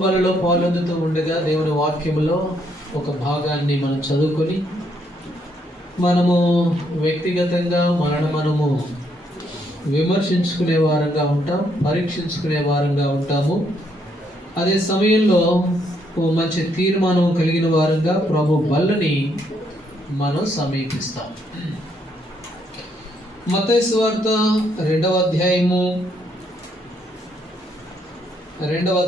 వాళ్ళలో పాల్గొందుతూ ఉండగా దేవుని వాక్యములో ఒక భాగాన్ని మనం చదువుకొని మనము వ్యక్తిగతంగా మనము విమర్శించుకునే వారంగా ఉంటాం, పరీక్షించుకునే వారంగా ఉంటాము. అదే సమయంలో ఓ మంచి తీర్మానం కలిగిన వారంగా ప్రభు బల్లని మనం సమీపిస్తాం. మత్తయి సువార్త 2వ అధ్యాయము 2వ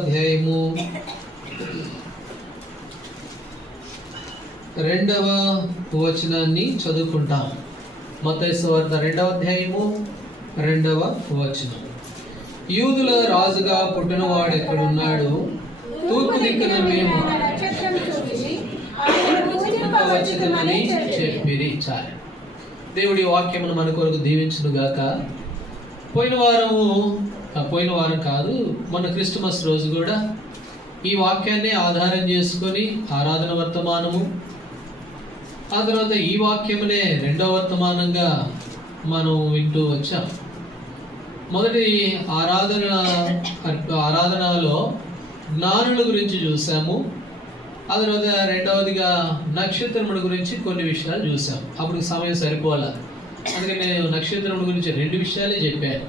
వచనాన్ని చదువుకుంటాం. మత్తయి సువార్త 2వ అధ్యాయము 2వ వచనం. యూదుల రాజుగా పుట్టినవాడు ఎక్కడున్నాడు? తూర్పు దిక్కున మేము వచ్చేదని చెప్పిరి. చాలు. దేవుడి వాక్యమును మన కొరకు దీవించును గాక. పోయిన వారం కాదు, మన క్రిస్టమస్ రోజు కూడా ఈ వాక్యాన్ని ఆధారం చేసుకొని ఆరాధన వర్తమానము, ఆ తర్వాత ఈ వాక్యమునే 2వ వర్తమానంగా మనం వింటూ వచ్చాం. మొదటి ఆరాధనలో జ్ఞానుల గురించి చూసాము. ఆ తర్వాత 2వదిగా నక్షత్రముల గురించి కొన్ని విషయాలు చూసాం. అప్పుడు సమయం సరిపోలే, అందుకని నేను నక్షత్రముల గురించి 2 విషయాలే చెప్పాను.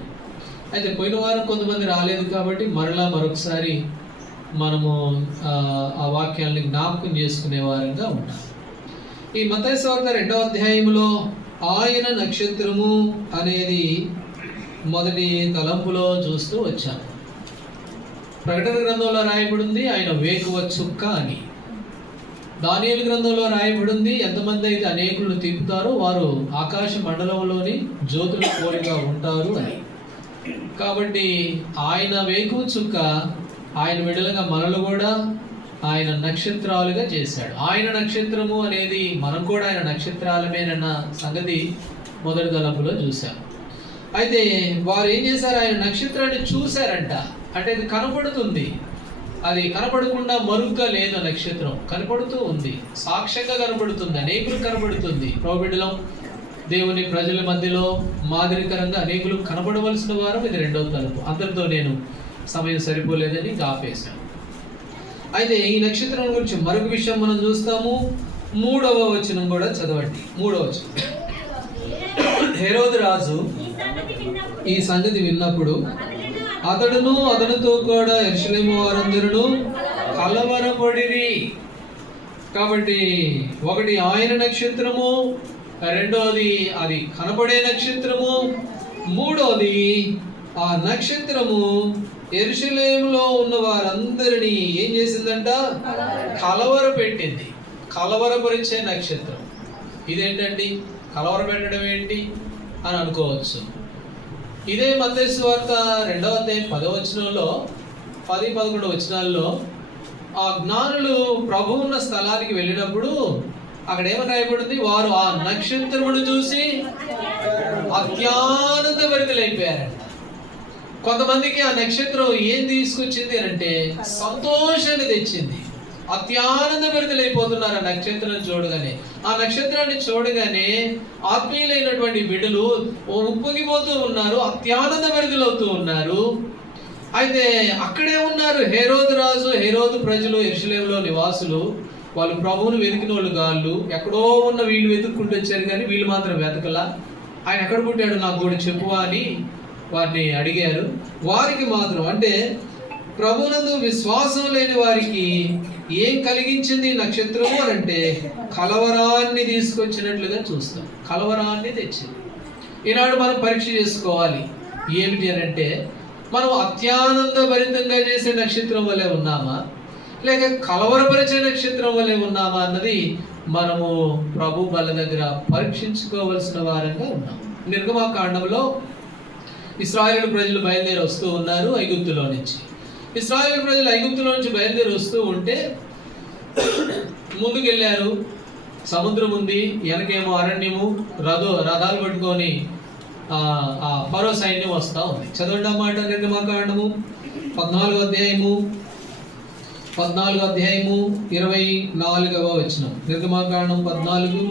అయితే పోయిన వారం కొంతమంది రాలేదు కాబట్టి మరొకసారి మనము ఆ వాక్యాలని జ్ఞాపకం చేసుకునే వారంగా ఉంటాం. ఈ మత్తయి సువార్త 2వ అధ్యాయంలో ఆయన నక్షత్రము అనేది మొదటి తలంపులో చూస్తూ వచ్చాం. ప్రకటన గ్రంథంలో రాయబడింది ఆయన వేకువ చుక్క అని. దానియేలు గ్రంథంలో రాయబడింది ఎంతమంది అయితే అనేకులను తిప్పుతారో వారు ఆకాశ మండలంలోని జ్యోతుల పోలిగా ఉంటారు అని. కాబట్టి ఆయన వేకువ చుక్క, ఆయన విడుదలగా మనల్ని కూడా ఆయన నక్షత్రాలుగా చేశాడు. ఆయన నక్షత్రము అనేది మనం కూడా ఆయన నక్షత్రాలమేనన్న సంగతి మొదటి తలంపులో చూశాం. అయితే వారు ఏం చేశారు? ఆయన నక్షత్రాన్ని చూశారంట. అంటే అది కనపడుతుంది, అది కనపడకుండా మరుగ్గా లేదు. నక్షత్రం కనపడుతూ ఉంది, సాక్ష్యంగా కనపడుతుంది, అనేకులు కనపడుతుంది. ప్రభుబిడ్డలం దేవుని ప్రజల మధ్యలో మాదిరికరంగా అనేకులు కనపడవలసిన వారం ఇది 2వ తలుపు. అందరితో నేను సమయం సరిపోలేదని ఆపేశాను. అయితే ఈ నక్షత్రం గురించి మరొక విషయం మనం చూస్తాము. 3వ వచనం కూడా చదవండి. 3వ వచనం. హెరోదు రాజు ఈ సంగతి విన్నప్పుడు అతడును అతనితో కూడా యెరూషలేము వారందరూ కలవరపడిరి. కాబట్టి ఒకటి ఆయన నక్షత్రము, 2వది అది కనపడే నక్షత్రము, 3వది ఆ నక్షత్రము యెరూషలేములో ఉన్న వారందరినీ ఏం చేసిందంట? కలవరపెట్టింది. కలవరపరిచే నక్షత్రం. ఇదేంటండి కలవరపెట్టడం ఏంటి అని అనుకోవచ్చు. ఇదే మత్తయి సువార్త 2వ అధ్యాయం 10వ వచనంలో 10-11 వచనాల్లో ఆ జ్ఞానులు ప్రభువు ఉన్న స్థలానికి వెళ్ళినప్పుడు అక్కడ ఏమని రాయబడింది? వారు ఆ నక్షత్రమును చూసి అత్యానంద భరితులైపోయారంట. కొంతమందికి ఆ నక్షత్రం ఏం తీసుకొచ్చింది అంటే సంతోషాన్ని తెచ్చింది. అత్యానంద భరితులైపోతున్నారు ఆ నక్షత్రం చూడగానే. ఆ నక్షత్రాన్ని చూడగానే ఆత్మీయులైనటువంటి బిడ్డలు ఉప్పొంగిపోతూ ఉన్నారు, అత్యానంద భరితులవుతూ ఉన్నారు. అయితే అక్కడే ఉన్నారు హెరోదు రాజు, హెరోదు ప్రజలు, యెరూషలేములో నివాసులు. వాళ్ళు ప్రభువును వెతికిన వాళ్ళు కాళ్ళు. ఎక్కడో ఉన్న వీళ్ళు వెతుక్కుంటూ వచ్చారు, కానీ వీళ్ళు మాత్రం వెతకలా. ఆయన ఎక్కడ పుట్టాడు నాకు కూడా చెప్పువా అని వారిని అడిగారు. వారికి మాత్రం, అంటే ప్రభువునందు విశ్వాసం లేని వారికి ఏం కలిగించింది నక్షత్రము అని అంటే కలవరాన్ని తీసుకొచ్చినట్లుగా చూస్తాం. కలవరాన్ని తెచ్చింది. ఈనాడు మనం పరీక్ష చేసుకోవాలి. ఏమిటి అని అంటే మనం అత్యానంద భరితంగా చేసే నక్షత్రం వల్లే ఉన్నామా, లేక కలవరపరిచే నక్షత్రం వల్లే ఉన్నామా అన్నది మనము ప్రభు బల్ల దగ్గర పరీక్షించుకోవలసిన వారంగా ఉన్నాం. నిర్గమకాండంలో ఇశ్రాయేలు ప్రజలు బయలుదేరి వస్తూ ఉన్నారు ఐగుప్తులో నుంచి. ఇశ్రాయేలు ప్రజలు ఐగుప్తులో నుంచి బయలుదేరి వస్తూ ఉంటే ముందుకెళ్ళారు, సముద్రం ఉంది, వెనకేమో అరణ్యము, రథాలు పట్టుకొని ఆ ఫరో సైన్యం వస్తూ ఉంది. చదవండి అన్నమాట. నిర్గమకాండము 14వ అధ్యాయము 24వ వచనం. నిర్గమకాండం 14.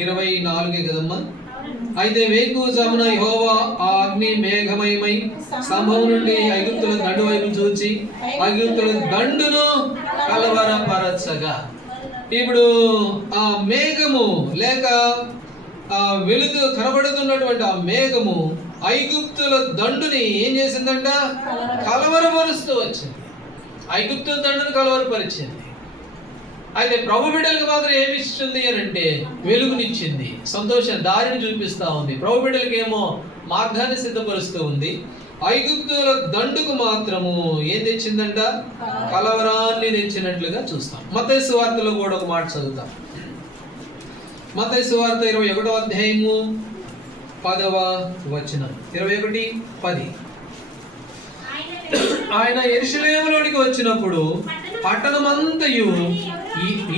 24 కదమ్మా. అయితే వేకువజామున యెహోవా ఆ అగ్ని మేఘమయమై స్తంభం నుండి ఐగుప్తుల దండు వైపు చూచి ఐగుప్తుల దండును కలవరపరచగా. ఇప్పుడు ఆ మేఘము లేక ఆ వెలుగు కనబడుతున్నటువంటి ఆ మేఘము ఐగుప్తుల దండుని ఏం చేసిందంట? కలవరపరుస్తూ వచ్చింది. ఐగుప్తుల దండును కలవరపరిచింది. అయితే ప్రభు బిడ్డలకు మాత్రం ఏమి ఇస్తుంది అని అంటే వెలుగునిచ్చింది, సంతోషం దారిని చూపిస్తూ ఉంది. ప్రభు బిడ్డలకి ఏమో మార్గాన్ని సిద్ధపరుస్తూ ఉంది. ఐగుప్తుల దండుకు మాత్రము ఏం తెచ్చిందంట? కలవరాన్ని తెచ్చినట్లుగా చూస్తాం. మత్తయి సువార్తలో కూడా ఒక మాట చదువుతాం. మత్తయి సువార్త 21వ అధ్యాయము 10వ వచనం. 21:10. ఆయన యెరూషలేములోనికి వచ్చినప్పుడు పట్టణమంతయు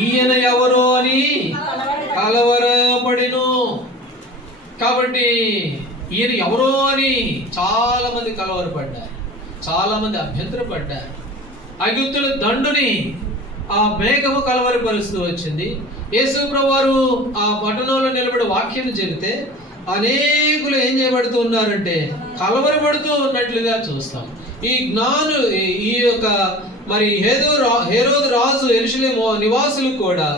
ఈయన ఎవరో అని కలవరపడెను. కాబట్టి ఈయన ఎవరో అని చాలా మంది కలవరపడ్డారు, చాలా మంది అభ్యంతరపడ్డారు. ఐగుప్తుల దండుని ఆ మేఘము కలవరపరుస్తూ వచ్చింది. యేసు ప్రభువారు ఆ పట్టణంలో నిలబడి వాక్యం చెబితే అనేకులు ఏం చేయబడుతూ ఉన్నారంటే కలవరపడుతూ ఉన్నట్లుగా చూస్తాం. ఈ జ్ఞానులు, ఈ యొక్క మరి హేరోదు రాజు యెరూషలేము నివాసులు కూడా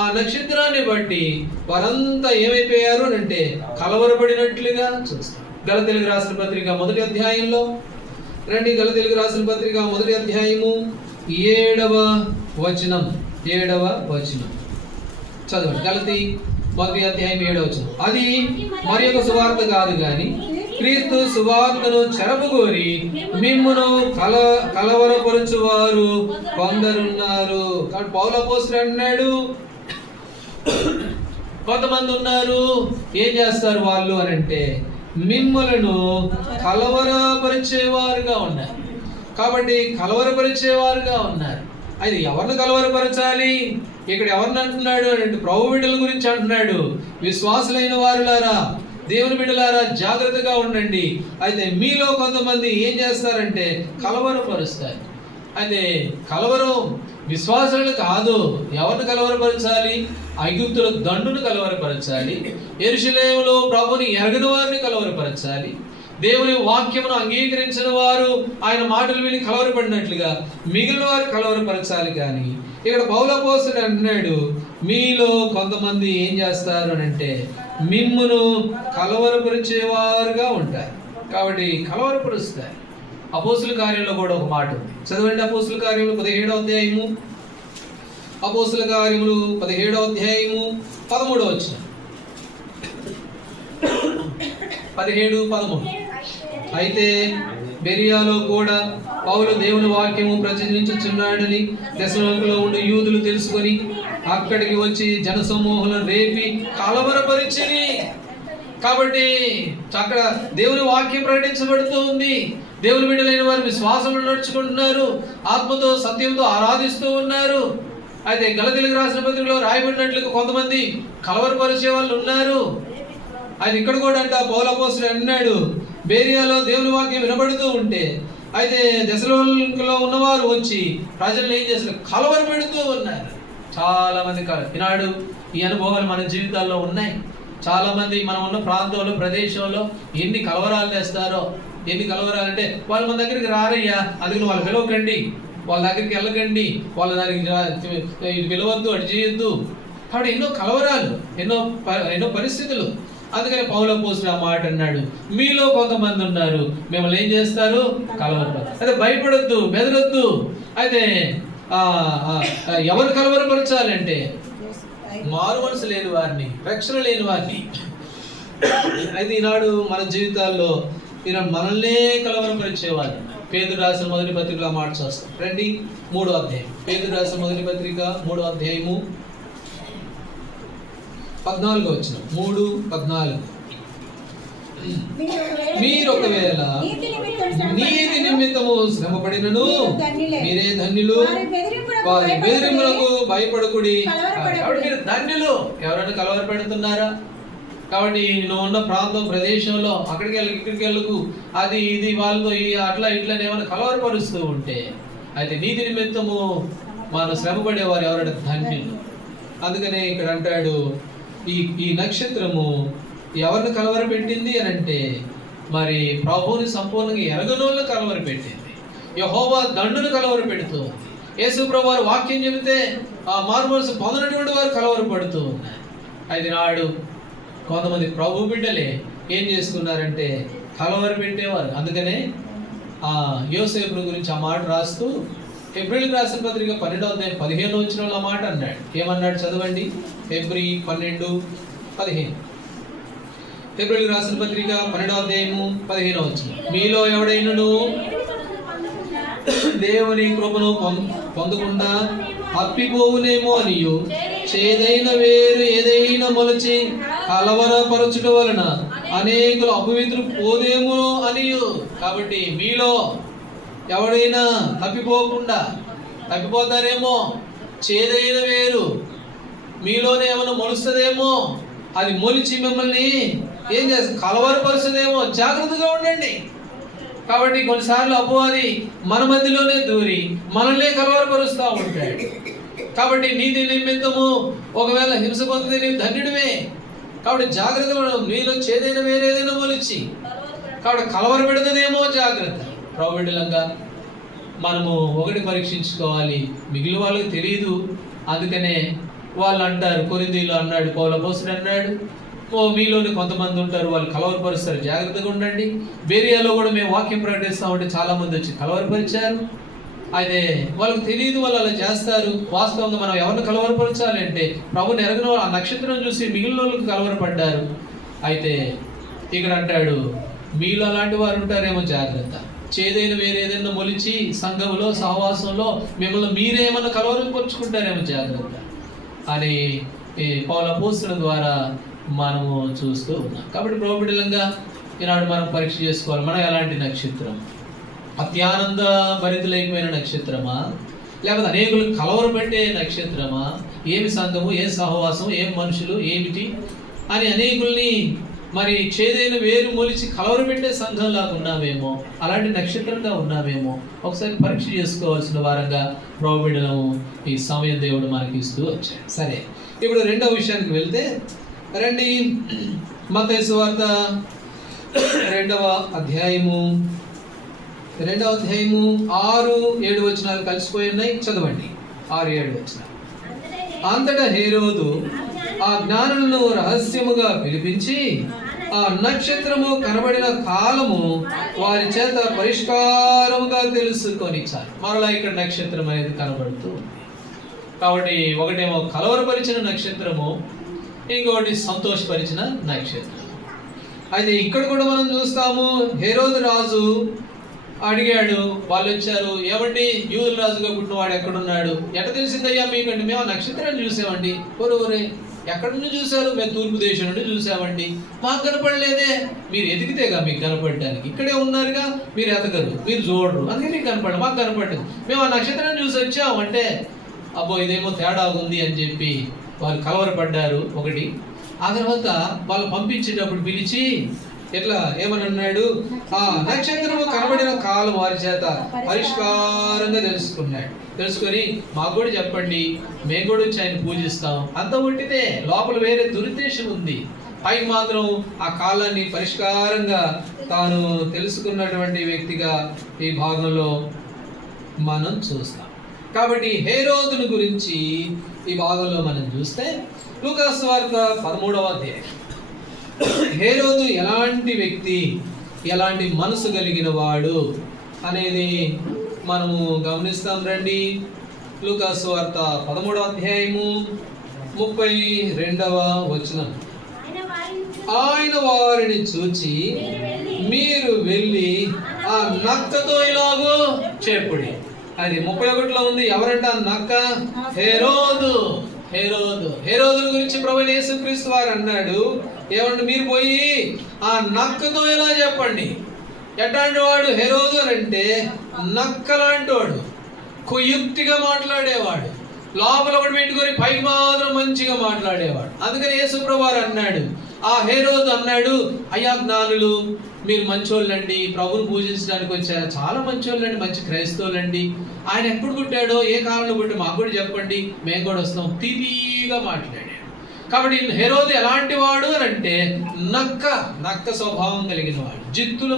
ఆ నక్షత్రాన్ని బట్టి వారంతా ఏమైపోయారు అంటే కలవరపడినట్లుగా చూస్తాం. గలతీయులకు రాసిన పత్రిక 1వ అధ్యాయంలో రండి. గలతీయులకు రాసిన పత్రిక 1వ అధ్యాయము 7వ వచనం. 7వ వచనం చదవండి. గలతీ 1వ అధ్యాయం 7వ వచనం. అది మరి ఒక సువార్త కాదు గాని క్రీస్తు సువార్తను చెరపగోరి మిమ్మును కలవరపరుచువారు కొందరున్నారు. కాబట్టి పౌలు అపోస్తలుడు అన్నాడు, కొంతమంది ఉన్నారు. ఏం చేస్తారు వాళ్ళు అని అంటే మిమ్ములను కలవరపరిచేవారుగా ఉన్నారు. కాబట్టి కలవరపరిచేవారుగా ఉన్నారు. అది ఎవరిని కలవరపరచాలి? ఇక్కడ ఎవరిని అంటున్నాడు అంటే ప్రభు బిడ్డల గురించి అంటున్నాడు. విశ్వాసులైన వారులారా, దేవుని బిడ్డలారా, జాగ్రత్తగా ఉండండి. అయితే మీలో కొంతమంది ఏం చేస్తారంటే కలవరపరుస్తారు. అయితే కలవరం విశ్వాసులను కాదు. ఎవరిని కలవరపరచాలి? ఐగుప్తుల దండును కలవరపరచాలి. యెరూషలేములో ప్రభుని ఎరగని వారిని కలవరపరచాలి. దేవుని వాక్యమును అంగీకరించిన వారు ఆయన మాటలు విని కలవరపడినట్లుగా మిగిలిన వారు కలవరపరచాలి. కానీ ఇక్కడ పౌలు అపోస్తలుడు అంటున్నాడు, మీలో కొంతమంది ఏం చేస్తారు అని అంటే మిమ్మును కలవరపరిచేవారుగా ఉంటారు. కాబట్టి కలవరపరుస్తారు. అపోస్తలుల కార్యంలో కూడా ఒక మాట ఉంది, చదవండి. అపోస్తలుల కార్యములు 17వ అధ్యాయము. అపోస్తలుల కార్యములు 17వ అధ్యాయము 13వ వచనం. 17-13. అయితే బెరియాలో కూడా పౌలు దేవుని వాక్యము ప్రచురించుచున్నాడని దెసలోనికలో ఉండే యూదులు తెలుసుకొని అక్కడికి వచ్చి జనసమూహులను రేపి కలవరపరిచిరి. కాబట్టి అక్కడ దేవుని వాక్యం ప్రకటించబడుతూ ఉంది. దేవుని బిడ్డలైన వారు విశ్వాసంలో నడుచుకుంటున్నారు, ఆత్మతో సత్యంతో ఆరాధిస్తూ ఉన్నారు. అయితే గలతీయులకు రాసిన పత్రికలో రాయబడినట్లుగా కొంతమంది కలవరపరిచే వాళ్ళు ఉన్నారు. అది ఇక్కడ కూడా అంట పౌలు అపోస్తలుడు అన్నాడు, బేరియాలో దేవుని వాక్యం వినబడుతూ ఉంటే అయితే దెసలోనికలో ఉన్నవారు వచ్చి ప్రజలను ఏం చేస్తారు? కలవరపెడుతూ ఉన్నారు. చాలా మంది ఈనాడు ఈ అనుభవాలు మన జీవితాల్లో ఉన్నాయి. చాలా మంది మనం ఉన్న ప్రాంతంలో, ప్రదేశంలో ఎన్ని కలవరాలు తెస్తారో. ఎన్ని కలవరాలంటే వాళ్ళు మన దగ్గరికి రారయ్యా, అందుకని వాళ్ళు పిలవకండి, వాళ్ళ దగ్గరికి వెళ్ళకండి, వాళ్ళ దానికి పిలవద్దు, అటు చేయొద్దు. కాబట్టి ఎన్నో కలవరాలు, ఎన్నో పరిస్థితులు. అందుకని పౌలు అపోస్తలుడు ఆ మాట అన్నాడు, మీలో కొంతమంది ఉన్నారు మిమ్మల్ని ఏం చేస్తారు? కలవరపరుస్తారు. అయితే భయపడొద్దు, బెదరొద్దు. అయితే ఎవరు కలవరపరచాలంటే మారు మనసు లేని వారిని, రక్షణ లేని వారిని. అయితే ఈనాడు మన జీవితాల్లో ఈనాడు మనల్నే కలవరపరిచేవారు. పేతురు రాసిన మొదటి పత్రికలో మాట చూస్తాం. రండి 3వ అధ్యాయం. పేతురు రాసిన మొదటి పత్రిక 3వ అధ్యాయము 14వ వచనం. 3:14. మీరు ఒకవేళ నీతి నిమిత్తము శ్రమపడినను మీరే ధన్యులు, వారి బెదిరింపులకు భయపడకుడి. కాబట్టి మీరు ధన్యులు. ఎవరైనా కలవర పెడుతున్నారా? కాబట్టి నువ్వు ఉన్న ప్రాంతం, ప్రదేశంలో అక్కడికి వెళ్ళకు, ఇక్కడికి వెళ్ళకు, అది ఇది వాళ్ళతో అట్లా ఇట్లా ఏమైనా కలవరపరుస్తూ ఉంటే అయితే నీతి నిమిత్తము మనం శ్రమపడేవారు ఎవరైనా ధన్యులు. అందుకనే ఇక్కడ అంటాడు, ఈ నక్షత్రము ఎవరిని కలవరపెట్టింది అని అంటే, మరి ప్రభువుని సంపూర్ణంగా ఎరగనోళ్ళని కలవరపెట్టింది. యెహోవా దండును కలవరపెడుతూ ఉంది. యేసు ప్రభు వారు వాక్యం చెబితే ఆ మారుమనసు పొందనటువంటి వారు కలవరపడుతూ ఉన్నారు. అయితే నాడు కొంతమంది ప్రభు బిడ్డలే ఏం చేసుకున్నారంటే కలవరపెట్టేవారు. అందుకనే ఆ యోసేపును గురించి ఆ మాట రాస్తూ హెబ్రీయులకు రాసిన పత్రిక 12:15 ఆ మాట అన్నాడు. ఏమన్నాడు చదవండి. హెబ్రీ 12:15. హెబ్రీయులకు రాసిన పత్రిక 12:15. మీలో ఎవడైనను దేవుని కృపను పొందకుండా తప్పిపోవునేమో అనియు చేదైన వేరు ఏదైనా మొలచి కలవరపరచుట వలన అనేకులు అపవిత్రులు పోదేమో అనియు. కాబట్టి మీలో ఎవడైనా తప్పిపోతారేమో, చేదైన వేరు మీలోనే ఏమైనా మొలుస్తుందేమో, అది మొలిచి మిమ్మల్ని ఏం చేస్తుంది, కలవరపరుస్తుందేమో, జాగ్రత్తగా ఉండండి. కాబట్టి కొన్నిసార్లు అపవాది మన మధ్యలోనే దూరి మనల్నే కలవరపరుస్తూ ఉంటాడు. కాబట్టి నీతి నిమిత్తము ఒకవేళ హింస పొందితే నీవు ధన్యుడివే. కాబట్టి జాగ్రత్తగా, మీలో చేదైన వేరేదైనా మొలిచి, కాబట్టి కలవర పెడుతుందేమో జాగ్రత్త. ప్రభుబిడ్డలంగా మనము ఒకటి పరీక్షించుకోవాలి, మిగిలిన వాళ్ళకి తెలియదు. అందుకనే వాళ్ళు అంటారు, కొరింథీయులో అన్నాడు పౌలు అపోస్తలుడు అన్నాడు, మీలోని కొంతమంది ఉంటారు వాళ్ళు కలవరపరుస్తారు, జాగ్రత్తగా ఉండండి. బేరియాలో కూడా మేము వాక్యం ప్రకటిస్తామంటే చాలామంది వచ్చి కలవరపరిచారు. అయితే వాళ్ళకి తెలియదు, వాళ్ళు అలా చేస్తారు. వాస్తవంగా మనం ఎవరిని కలవరపరచాలి అంటే ప్రభుని ఎరగిన ఆ నక్షత్రం చూసి మిగిలిన వాళ్ళకి కలవరపడ్డారు. అయితే ఇక్కడ అంటాడు, మీలో అలాంటి వారు ఉంటారేమో జాగ్రత్త. చేదైన వేరేదైనా మొలిచి సంఘంలో సహవాసంలో మిమ్మల్ని మీరేమన్నా కలవరపరుచుకుంటారేమో జాగ్రత్త అని పౌలు అపోస్తలుల ద్వారా మనము చూస్తూ ఉన్నాం. కాబట్టి ప్రభుబిడ్డలంగా ఈనాడు మనం పరీక్ష చేసుకోవాలి, మనం ఎలాంటి నక్షత్రం? అత్యానంద భరితులైపోయిన నక్షత్రమా, లేకపోతే అనేకులు కలవరపెట్టే నక్షత్రమా? ఏమి సంఘము, ఏ సహవాసం, ఏం మనుషులు, ఏమిటి అని అనేకుల్ని మరి చేదైన వేరు మొలిచి కలవరపెట్టే సంఘంలాగా ఉన్నామేమో, అలాంటి నక్షత్రంగా ఉన్నామేమో ఒకసారి పరీక్ష చేసుకోవాల్సిన వారంగా ప్రభుబిడ్డలము ఈ సమయం దేవుడు మనకి ఇస్తూ వచ్చాడు. సరే, ఇప్పుడు రెండవ విషయానికి వెళ్తే రండి. మత్తయి సువార్త 2వ అధ్యాయము 6-7 వచనాలు కలిసిపోయి ఉన్నాయి. చదవండి 6-7 వచనాలు. అంతటా హేరోదు ఆ జ్ఞానులను రహస్యముగా పిలిపించి ఆ నక్షత్రము కనబడిన కాలము వారి చేత పరిష్కారముగా తెలుసుకొనిచ్చారు. మరలా ఇక్కడ నక్షత్రం అనేది కనబడుతూ ఉంది. కాబట్టి ఒకటేమో కలవరపరిచిన నక్షత్రము, ఇంకొకటి సంతోషపరిచిన నక్షత్రం. అయితే ఇక్కడ కూడా మనం చూస్తాము, హేరోదు రాజు అడిగాడు, వాళ్ళు వచ్చారు, ఏమండి యూదుల రాజుగా పుట్టినవాడు ఎక్కడున్నాడు? ఎట్ట తెలిసిందయ్యా మీకండి? మేము నక్షత్రాన్ని చూసామండి. ఒరే ఎక్కడి నుండి చూశారు? మేము తూర్పు దేశం నుండి చూసామండి. మాకు కనపడలేదే. మీరు ఎదిగితేగా మీకు కనపడడానికి, ఇక్కడే ఉన్నారుగా, మీరు ఎదగరు, మీరు చూడరు, అందుకే మీకు కనపడదు, మాకు కనపడదు. మేము ఆ నక్షత్రాన్ని చూసి వచ్చామంటే అబ్బో ఇదేమో తేడా ఉంది అని చెప్పి వాళ్ళు కలవరపడ్డారు. ఒకటి. ఆ తర్వాత వాళ్ళు పంపించేటప్పుడు పిలిచి ఎట్లా ఏమని అన్నాడు, ఆ నక్షత్రము కనబడిన కాలం వారి చేత పరిష్కారంగా తెలుసుకొని మాకు కూడా చెప్పండి, మేము కూడా వచ్చి ఆయన పూజిస్తాం. అంత ఉంటితే లోపల వేరే దురుద్దేశం ఉంది. పై మాత్రం ఆ కాలాన్ని పరిష్కారంగా తాను తెలుసుకున్నటువంటి వ్యక్తిగా ఈ భాగంలో మనం చూస్తాం. కాబట్టి హేరోదుని గురించి ఈ భాగంలో మనం చూస్తే లూకా సువార్త 13వ అధ్యాయం. హేరోదు ఎలాంటి వ్యక్తి, ఎలాంటి మనసు కలిగిన వాడు అనేది మనము గమనిస్తాం. రండి, లూకా సువార్త 13వ అధ్యాయము 32వ వచనం. ఆయన వారిని చూచి మీరు వెళ్ళి ఆ నక్కతో ఇలాగో చెప్పుడి. అది 31లో ఉంది. ఎవరంట నక్క? హేరోదు గురించి ప్రభువైన యేసుక్రీస్తు వారు అన్నాడు, ఏమంటే మీరు పోయి ఆ నక్కతో ఇలా చెప్పండి. ఎట్లాంటి వాడు హేరోదు అంటే? నక్క లాంటి వాడు, కుయుక్తిగా మాట్లాడేవాడు, లోపల ఒకటి పెట్టుకొని పైకి మాత్రం మంచిగా మాట్లాడేవాడు. అందుకని యేసు ప్రభువు వారు అన్నాడు, ఆ హేరోదు అన్నాడు, అయ్యా జ్ఞానులు మీరు మంచోళ్ళండి, ప్రభువుని పూజించడానికి వచ్చారు, చాలా మంచోళ్ళండి, మంచి క్రైస్తవులండి. ఆయన ఎప్పుడు పుట్టాడో, ఏ కాలంలో పుట్టాడో మాకు కూడా చెప్పండి, మేము కూడా వస్తాం. తీపిగా మాట్లాడాడు. కాబట్టి హేరోదు ఎలాంటి వాడు అని అంటే నక్క స్వభావం కలిగిన వాడు, జిత్తులు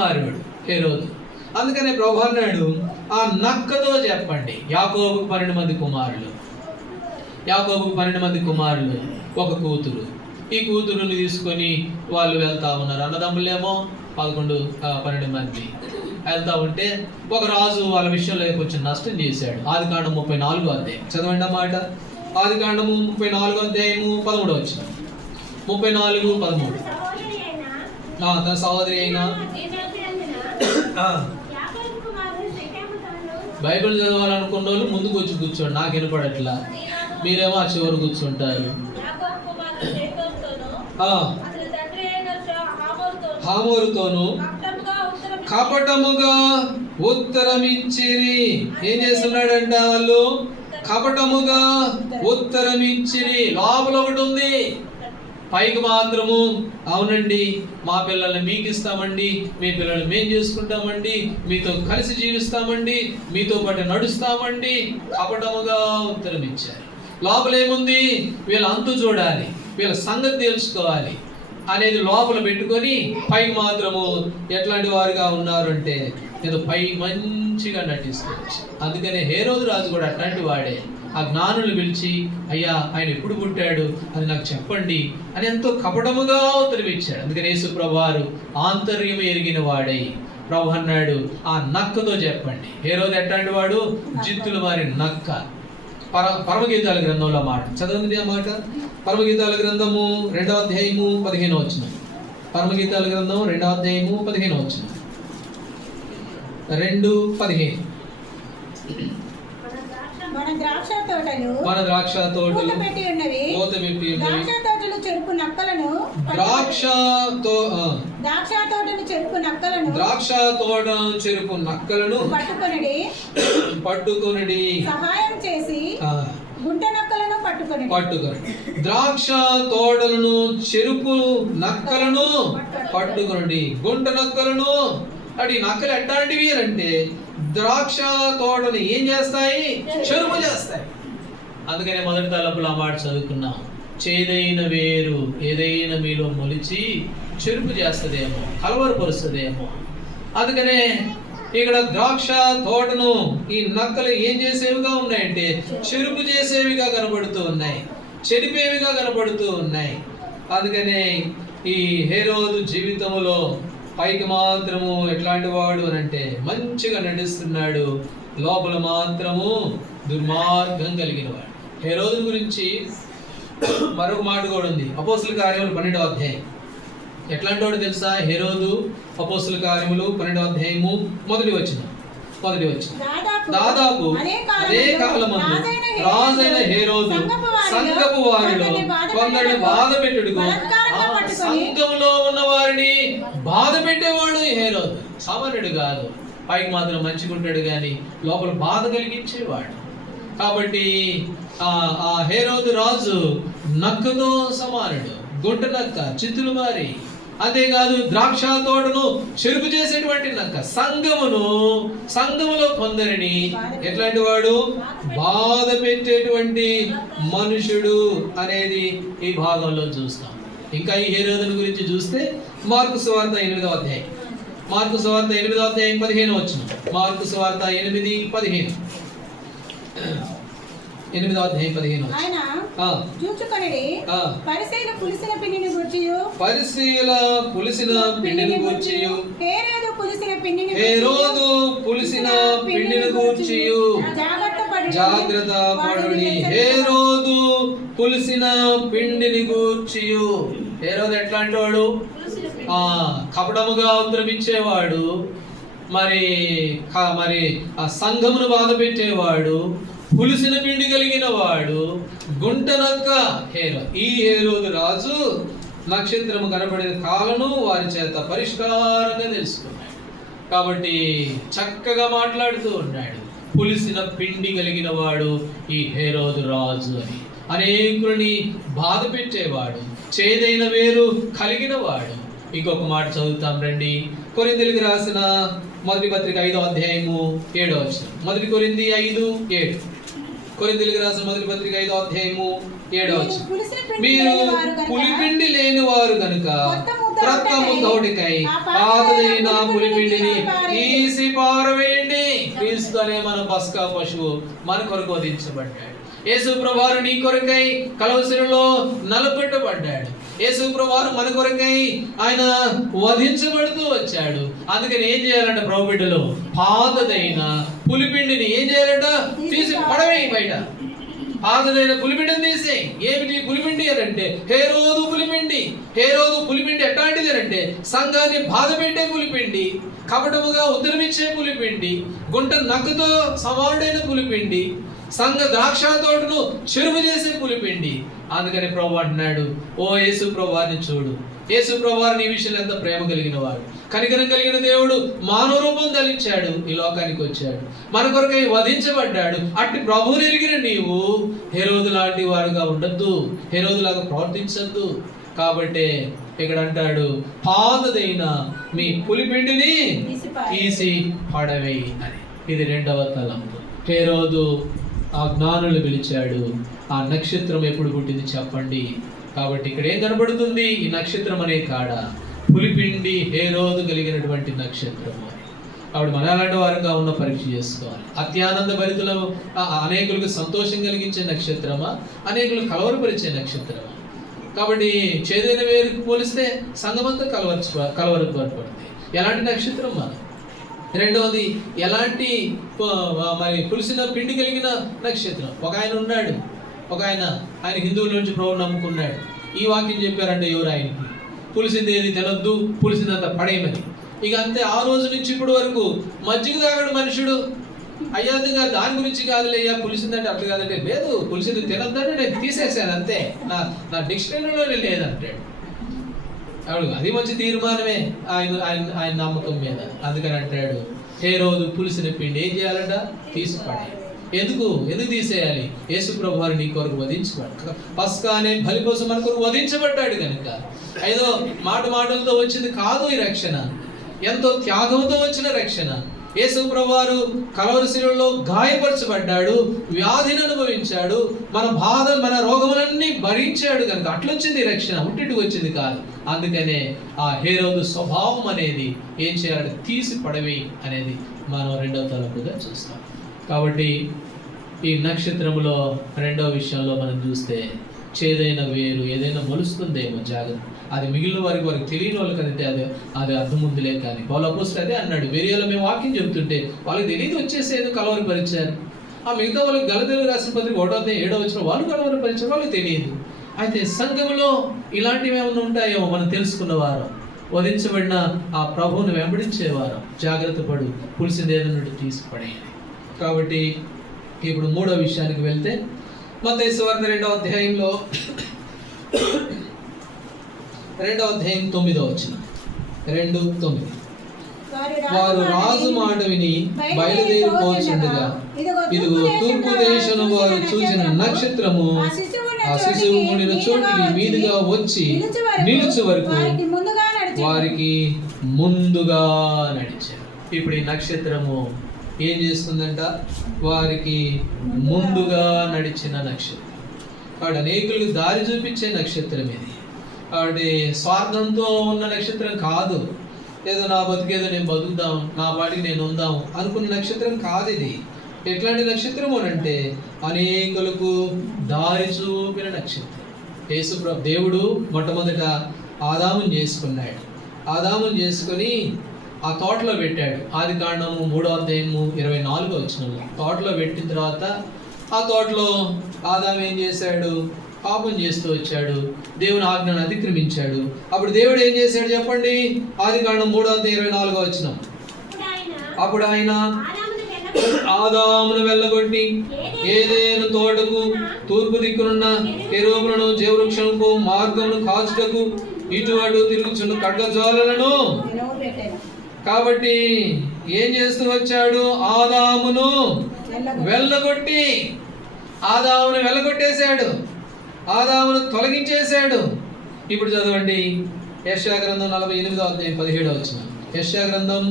మారివాడు హేరోదు. అందుకనే ప్రభు అన్నాడు, ఆ నక్కతో చెప్పండి. యాకోబుకు 12 మంది కుమారులు, ఒక కూతురు. ఈ కూతురుని తీసుకొని వాళ్ళు వెళ్తా ఉన్నారు. అన్నదమ్ములేమో 12 మంది వెళ్తా ఉంటే ఒక రాజు వాళ్ళ విషయంలో కొంచెం నష్టం చేశాడు. ఆదికాండం 34 అధ్యాయం చదవండి అన్నమాట. ఆదికాండము 34 అధ్యాయము 13 వచ్చిన 34:13. తన సహోదరి అయినా బైబిల్ చదవాలనుకున్న వాళ్ళు ముందుకు వచ్చి కూర్చోండి, నాకు వినపడట్లా. మీరేమో ఆ చివరి కూర్చుంటారు. హామోరుతోను కపటముగా ఉత్తరమిచ్చిరి. ఏం చేస్తున్నాడంట? వాళ్ళు కపటముగా ఉత్తరమిచ్చిరి. లోపల ఒకటి ఉంది, పైకి మాత్రము అవునండి మా పిల్లల్ని మీకు ఇస్తామండి, మీ పిల్లల్ని మేము చేసుకుంటామండి, మీతో కలిసి జీవిస్తామండి, మీతో పాటు నడుస్తామండి. కపటముగా ఉత్తరం ఇచ్చారు. లోపల ఏముంది? వీళ్ళ అంతు చూడాలి, వీళ్ళ సంగతి తెలుసుకోవాలి అనేది లోపల పెట్టుకొని పైకి మాత్రము ఎట్లాంటి వారుగా ఉన్నారు అంటే ఏదో పైకి మంచిగా నటిస్తుంది. అందుకనే హేరోదు రాజు కూడా అట్లాంటి వాడే. ఆ జ్ఞానులు పిలిచి, అయ్యా ఆయన ఎప్పుడు పుట్టాడు అది నాకు చెప్పండి అని ఎంతో కపటముగా ఉత్తరం ఇచ్చాడు. అందుకని యేసు ప్రభువారు ఆంతర్యం ఎరిగిన వాడై ప్రభు అన్నాడు, ఆ నక్కతో చెప్పండి. హేరోదు ఎట్లాంటి వాడు? జిత్తులు మారి నక్క. పరమగీతాల గ్రంథంలో మాట చదవండి. ఆ మాట పరమగీతాల గ్రంథము 2వ అధ్యాయము 15 వచ్చిన. పరమగీతాల గ్రంథం 2వ అధ్యాయము 15 వచ్చిన. 2:15. మన ద్రాక్ష తోటలు పూత పెట్టి ఉన్నవి. ద్రాక్ష తోటలు చెరుకు నక్కలను పట్టుకొనిడి సహాయం చేసి గుంట నక్కలను పట్టుకొని. ద్రాక్ష తోటలను చెరుకు నక్కలను పట్టుకొనిడి, గుంట నక్కలను. అంటే ఈ నక్కలు ఎట్లాంటివి అంటే ద్రాక్ష తోటను ఏం చేస్తాయి? చెరుపు చేస్తాయి. అందుకనే మొదటి తలపులో ఆ మాట చదువుకున్నాం, చేదైన వేరు ఏదైనా మీలో మొలిచి చెరుపు చేస్తుందేమో, కలవరపరుస్తుందేమో. అందుకనే ఇక్కడ ద్రాక్ష తోటను ఈ నక్కలు ఏం చేసేవిగా ఉన్నాయంటే చెరుపు చేసేవిగా కనబడుతూ ఉన్నాయి, చెరిపేవిగా కనబడుతూ ఉన్నాయి. అందుకనే ఈ హేరోదు జీవితంలో పైకి మాత్రము ఎట్లాంటి వాడు అని అంటే మంచిగా నటిస్తున్నాడు, లోపల మాత్రము దుర్మార్గం కలిగిన వాడు. హేరోదు గురించి మరొక మాట కూడా ఉంది. అపోస్తుల కార్యములు 12వ అధ్యాయం. ఎట్లాంటి వాడు తెలుసా హేరోదు? అపోస్తుల కార్యములు 12వ అధ్యాయము 1వ వచనం. దాదాపు అదే కాలమందు రాజైన హేరోదు సంఘపు వారిలో కొందరిని బాధ పెట్టుడుకు, సంఘంలో ఉన్న వారిని బాధ పెట్టేవాడు హేరోదు. సామాన్యుడు కాదు, పైకి మాత్రం మంచిగా ఉంటాడు కానీ లోపల బాధ కలిగించేవాడు. కాబట్టి ఆ హేరోదు రాజు నక్కతో సమానుడు, గుంట నక్క, చిత్తులు మారి. అంతేకాదు ద్రాక్ష తోటను చెరుపు చేసేటువంటి నక్క. సంఘములో కొందరిని ఎట్లాంటి వాడు? బాధ పెట్టేటువంటి మనుషుడు అనేది ఈ భాగంలో చూస్తాం. ఇంకా ఈ హేరోదుని గురించి చూస్తే మార్కు సువార్త 8వ అధ్యాయం. మార్కు సువార్త 8వ అధ్యాయం 15 వచ్చిన. మార్కు సువార్త 8:15. 8వ అధ్యాయం 15. ఆయన చూచుకొనిడి పరిసయ్యుల పులిసిన పిండిని గూర్చియు హేరోదు పులిసిన పిండిని గూర్చియు జాగ్రత్త పడుడి. హేరోదు పులిసిన పిండిని గూర్చియు. హేరోదు ఎట్లాంటి వాడు? కపటముగా ఉత్తరం ఇచ్చేవాడు, మరి ఆ సంఘమును బాధ పెట్టేవాడు, పులిసిన పిండి కలిగిన వాడు, గుంటనక్క హేరో. ఈ హేరోదు రాజు నక్షత్రము కనబడిన కాలను వారి చేత పరిష్కారంగా తెలుసుకున్నాడు. కాబట్టి చక్కగా మాట్లాడుతూ ఉన్నాడు. పులిసిన పిండి కలిగిన వాడు ఈ హేరోదు రాజు అని. అనేకులని బాధ పెట్టేవాడు, చేదైన వేరు కలిగిన వాడు. ఇంకొక మాట చదువుతాం రండి. కొరింథీయులకు రాసిన మొదటి పత్రిక 5వ అధ్యాయము 7వ వచనం. 1 కొరింథీ 5:7. కొరింథీయులకు రాసిన మొదటి పత్రిక 5వ అధ్యాయము 7వ మీరు పులిపిండి లేని వారు గనుక క్రొత్త ముద్దొకటికై పాతదైన పులిపిండిని తీసి పారవేయండి. క్రీస్తు అనే మన పస్కా పశువు మన కొరకు వధించబడ్డాడు. యేసు ప్రభువారు నీ కొరకై కలవసిలో నలపెట్టబడ్డాడు. యేసు ప్రభువారు మన కొరకై ఆయన వధించబడుతూ వచ్చాడు. అందుకని ఏం చేయాలంట ప్రభు బిడ్డలు? పాతదైన పులిపిండిని ఏం చేయాలంట? తీసి పడవేయి బయట. పాతదైన పులిపిండిని తీసేయి. ఏమిటి పులిపిండి అని అంటే హేరోదు పులిపిండి. హేరోదు పులిపిండి ఎట్లాంటిది అంటే సంఘాన్ని బాధ పెట్టే పులిపిండి, కపటముగా ఉత్తరమిచ్చే పులిపిండి, గుంట నక్కతో సమానుడైన పులిపిండి, సంఘ ద్రాక్ష తోటను చెరువు చేసే పులిపిండి. అందుకని ప్రభు అంటున్నాడు, ఓ యేసు ప్రభువారిని చూడు. యేసు ప్రభువారు నీ విషయంలో ఎంత ప్రేమ కలిగిన వాడు, కనికరం కలిగిన దేవుడు, మానవ రూపం ధరించాడు, ఈ లోకానికి వచ్చాడు, మన కొరకై వధించబడ్డాడు. అట్టి ప్రభువుని ఎరిగిన నీవు హేరోదు లాంటి వారుగా ఉండద్దు, హేరోదులాగా ప్రవర్తించద్దు. కాబట్టి ఇక్కడ అంటాడు, పాతదైన మీ పులిపిండిని తీసి పడవేయి అని. ఇది 2వ తలంపు. హేరోదు ఆ జ్ఞానులు పిలిచాడు. ఆ నక్షత్రం ఎప్పుడు పుట్టింది చెప్పండి. కాబట్టి ఇక్కడ ఏం కనబడుతుంది? ఈ నక్షత్రం అనే కాడ పులిపిండి హేరోదు కలిగినటువంటి నక్షత్రము. కాబట్టి మన అలాంటి వారుగా ఉన్న పరీక్ష చేసుకోవాలి. అత్యానంద భరితుల అనేకులకు సంతోషం కలిగించే నక్షత్రమా, అనేకులు కలవరపరిచే నక్షత్రమా? కాబట్టి చేదైన వేరుకు పోలిస్తే సంఘమంతా కలవరపడుతుంది. ఎలాంటి నక్షత్రం మనం? 2వది ఎలాంటి మరి పులిసిన పిండి కలిగిన నక్షత్రం. ఒక ఆయన ఉన్నాడు, ఆయన హిందువుల నుంచి ప్రభువుని నమ్ముకున్నాడు. ఈ వాక్యం చెప్పారంటే ఎవరు ఆయనకి? పులిసింది ఏది తినొద్దు, పులిసిందంత పడేయమని. ఇక అంతే. ఆ రోజు నుంచి ఇప్పటి వరకు మజ్జిగ తాగాడు మనుషుడు. అయ్యాది కాదు, దాని గురించి కాదులే, అయ్యా పులిసిందంటే అట్లా కాదంటే, లేదు పులిసింది తినొద్దంటే నేను తీసేసాను అంతే, నా డిక్షనరీలోనే లేదంటాడు. అది మంచి తీర్మానమే ఆయన నమ్మకం మీద. అందుకని అంటాడు, హేరోదు పులిసిన పిండి ఏం చేయాలంట? తీసి పడేయాలి. ఎందుకు తీసేయాలి? యేసు ప్రభువారు నీ కొరకు వధించబడ్డాడు. పస్కా అనే బలి కోసం మన కొరకు వధించబడ్డాడు కనుక. ఏదో మాటలతో వచ్చింది కాదు ఈ రక్షణ, ఎంతో త్యాగంతో వచ్చిన రక్షణ. యేసు ప్రభువారు కలవరి శిలువలో గాయపరచబడ్డాడు, వ్యాధిని అనుభవించాడు, మన బాధ మన రోగములన్నీ భరించాడు కనుక అట్లొచ్చింది రక్షణ, ఉట్టిటికి వచ్చింది కాదు. అందుకనే ఆ హేరోదు స్వభావం అనేది ఏం చేయాలంటే తీసి పడవేయి అనేది మనం 2వ తలంపుగా చూస్తాం. కాబట్టి ఈ నక్షత్రములో 2వ విషయంలో మనం చూస్తే చేదైన వేరు ఏదైనా మొలుస్తుందేమో జాగ్రత్త. అది మిగిలిన వారికి తెలియని వాళ్ళకి అయితే అది అర్థం ఉందిలే. కానీ పౌలు అపోస్తలుడు అదే అన్నాడు, వేరేలో మేము వాక్యం చెబుతుంటే వాళ్ళకి తెలియదు, వచ్చేసేది కలవరపరిచారు. ఆ మిగతా వాళ్ళకి గలతీయులకు రాసిన పత్రిక 1:7 వాళ్ళు కలవరపరిచారు, వాళ్ళకి తెలియదు. అయితే సంఘంలో ఇలాంటివి ఏమైనా ఉంటాయేమో మనం తెలుసుకున్నవారు, వధించబడిన ఆ ప్రభువుని వెంబడించేవారు, జాగ్రత్త పడు, పులిసింది ఏదన్నట్టు తీసుకుపడేయాలి. కాబట్టి ఇప్పుడు 3వ విషయానికి వెళ్తే మత్తయి సువార్త 2వ అధ్యాయంలో 9వ వచనం 2:9 వారు రాజు మాట విని బయలుదేరిపోచుండగా ఇదిగో తూర్పు దేశం వారు చూసిన నక్షత్రము ఆ శిశువు ఉండిన చోటికి మీదుగా వచ్చి నిలుచు వరకు వారికి ముందుగా నడిచారు. ఇప్పుడు ఈ నక్షత్రము ఏం చేస్తుందంట? వారికి ముందుగా నడిచిన నక్షత్రం. కాబట్టి అనేకులకు దారి చూపించే నక్షత్రం ఇది. కాబట్టి స్వార్థంతో ఉన్న నక్షత్రం కాదు. ఏదో నా బతికేదో నేను బతుకుదాం, నా పాటికి నేను ఉందాం అనుకున్న నక్షత్రం కాదు ఇది. ఎట్లాంటి నక్షత్రం అంటే అనేకులకు దారి చూపిన నక్షత్రం. దేవుడు మొట్టమొదట ఆదాముని చేసుకున్నాడు. ఆదాముని చేసుకొని ఆ తోటలో పెట్టాడు. ఆదికాండము 3వ అధ్యాయము 24వ వచనంలో తోటలో పెట్టిన తర్వాత ఆ తోటలో ఆదాము ఏం చేశాడు? పాపం చేస్తూ వచ్చాడు, దేవుని ఆజ్ఞను అతిక్రమించాడు. అప్పుడు దేవుడు ఏం చేశాడు చెప్పండి? ఆదికాండం 3వ అధ్యాయం 24వ వచనం. అప్పుడు ఆయన ఆదామును వెళ్ళగొట్టి ఏదేను తోటకు తూర్పు దిక్కునున్న కెరూబులను జీవవృక్షముకు మార్గమును కాచుటకు ఇటు అటు తిరుగుచున్న ఖడ్గజ్వాలలను. కాబట్టి ఏం చేస్తూ వచ్చాడు? ఆదామును వెళ్ళగొట్టేశాడు, ఆదామును తొలగించేశాడు. ఇప్పుడు చదవండి యెషయా గ్రంథం 48వ అధ్యాయం 17వ వచనం. యెషయా గ్రంథం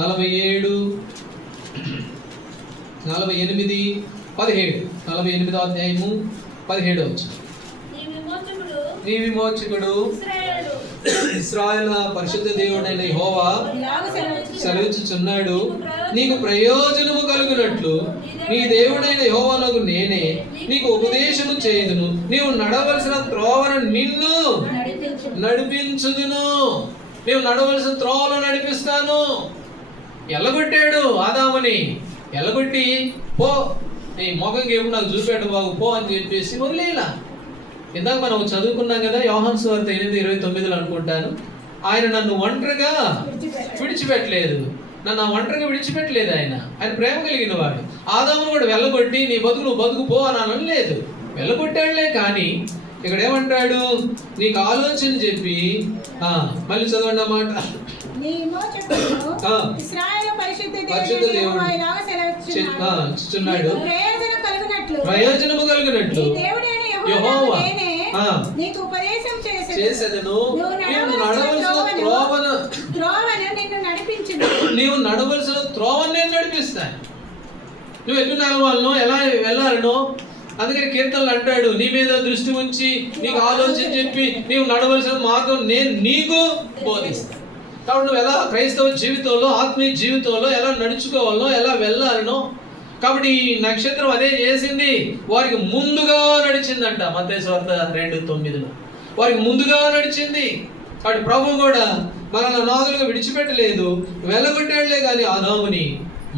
48:17 48వ అధ్యాయము 17వ వచనం. నీ విమోచకుడు ఇశ్రాయేలు పరిశుద్ధ దేవుడైన యెహోవా సెలవిచ్చుచున్నాడు, నీకు ప్రయోజనము కలుగునట్లు నీ దేవుడైన యెహోవానగు నేనే నీకు ఉపదేశము చేయుదును, నీవు నడవలసిన త్రోవను నిన్ను నడిపించుదును. నీవు నడవలసిన త్రోవలో నడిపిస్తాను. ఎల్లగొట్టాడు ఆదాముని, ఎల్లగొట్టి పో నీ మొఖం గేపు నాకు చూపెట్టు బాగు పో అని చెప్పేసి వదిలేలా. ఇందాక మనం చదువుకున్నాం కదా, యోహాను సువార్త 8:29 అనుకుంటాను, ఆయన నన్ను ఒంటరిగా విడిచిపెట్టలేదు, నన్ను ఒంటరిగా విడిచిపెట్టలేదు. ఆయన ప్రేమ కలిగిన వాడు. ఆదామును కూడా వెళ్ళగొట్టి నీ బతుకు నువ్వు బతుకు పో అని అనలేదు, వెళ్ళగొట్టాడులే. కానీ ఇక్కడ ఏమంటాడు, నీకు ఆలోచన చెప్పి మళ్ళీ చదవండి అన్నమాట. ప్రయోజనము కలిగినట్లు యెహోవా చేసేదను, నీవు నడవలసిన త్రోవను నేను నడిపిస్తాను. నువ్వు ఎటు నడవాలనో ఎలా వెళ్ళాలనో. అందుకని కీర్తనలు అంటాడు, నీ మీద దృష్టి ఉంచి నీకు ఆలోచన చెప్పి నీవు నడవలసిన మార్గం నేను నీకు బోధిస్తాను. కాబట్టి నువ్వు ఎలా క్రైస్తవ జీవితంలో ఆత్మీయ జీవితంలో ఎలా నడుచుకోవాలనో ఎలా వెళ్ళాలనో. కాబట్టి ఈ నక్షత్రం అదే చేసింది, వారికి ముందుగా నడిచిందంట. మత్తయి సువార్త 2:9 వారికి ముందుగా నడిచింది. కాబట్టి ప్రభు కూడా మనల్ని అనాథులుగా విడిచిపెట్టలేదు, వెళ్ళగొట్టాడులే కానీ ఆదాముని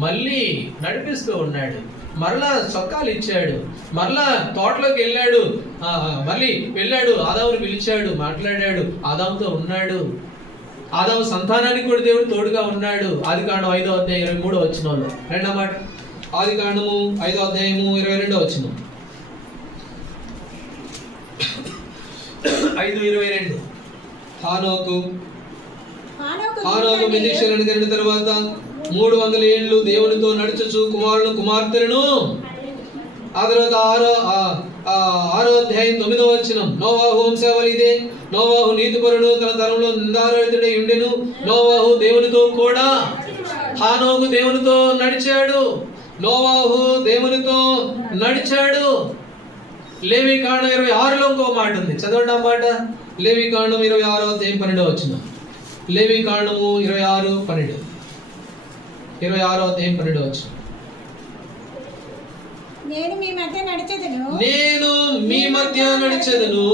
మళ్ళీ నడిపిస్తూ ఉన్నాడు. మరలా చొక్కాలు ఇచ్చాడు, మరలా తోటలోకి వెళ్ళాడు, మళ్ళీ వెళ్ళాడు, ఆదాముని పిలిచాడు, మాట్లాడాడు, ఆదాముతో ఉన్నాడు. ఆదాము సంతానానికి కూడా దేవుడు తోడుగా ఉన్నాడు. ఆదికాండం 5:23 రెండో మాట. ఆదికాండము 5:22 5:22 హానోకు మెతూషెలను కనిన తర్వాత 300 ఏళ్ళు దేవునితో నడుచుచు కుమారులను కుమార్తెలను. ఆ తర్వాత 6:9 నోవాహు వంశావళి ఇదే. నోవాహు నీతిపరుడు, తన తరంలో నిందారహితుడై ఉండెను. నోవాహు దేవునితో కూడా, హానోకు దేవునితో నడిచాడు, నోవాహు దేవునితో నడిచాడు. లేవీకాండం 26లో ఇంకో మాట ఉంది, చదవండి ఆ మాట. లేవీకాండం 26:12 లేవీకాండము 26:12 26:12 నేను మీ మధ్య నడిచెదను,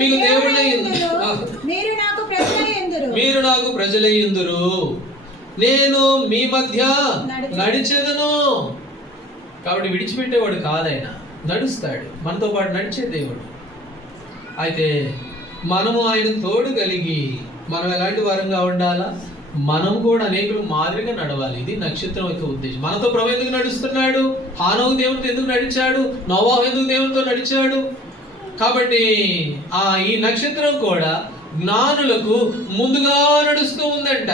మీకు దేవుడయ్యుందురు, మీరు నాకు ప్రజలయ్యుందురు. నేను మీ మధ్య నడిచెదను. కాబట్టి విడిచిపెట్టేవాడు కాదైన, నడుస్తాడు, మనతో పాటు నడిచే దేవుడు. అయితే మనము ఆయన తోడు కలిగి మనం ఎలాంటి వారంగా ఉండాలా? మనం కూడా అనేకులు మాదిరిగా నడవాలి. ఇది నక్షత్రం యొక్క ఉద్దేశం. మనతో ప్రభు ఎందుకు నడుస్తున్నాడు? హానోకు దేవునితో ఎందుకు నడిచాడు? నోవాహు ఎందుకు దేవునితో నడిచాడు? కాబట్టి ఈ నక్షత్రం కూడా జ్ఞానులకు ముందుగా నడుస్తూ ఉందంట.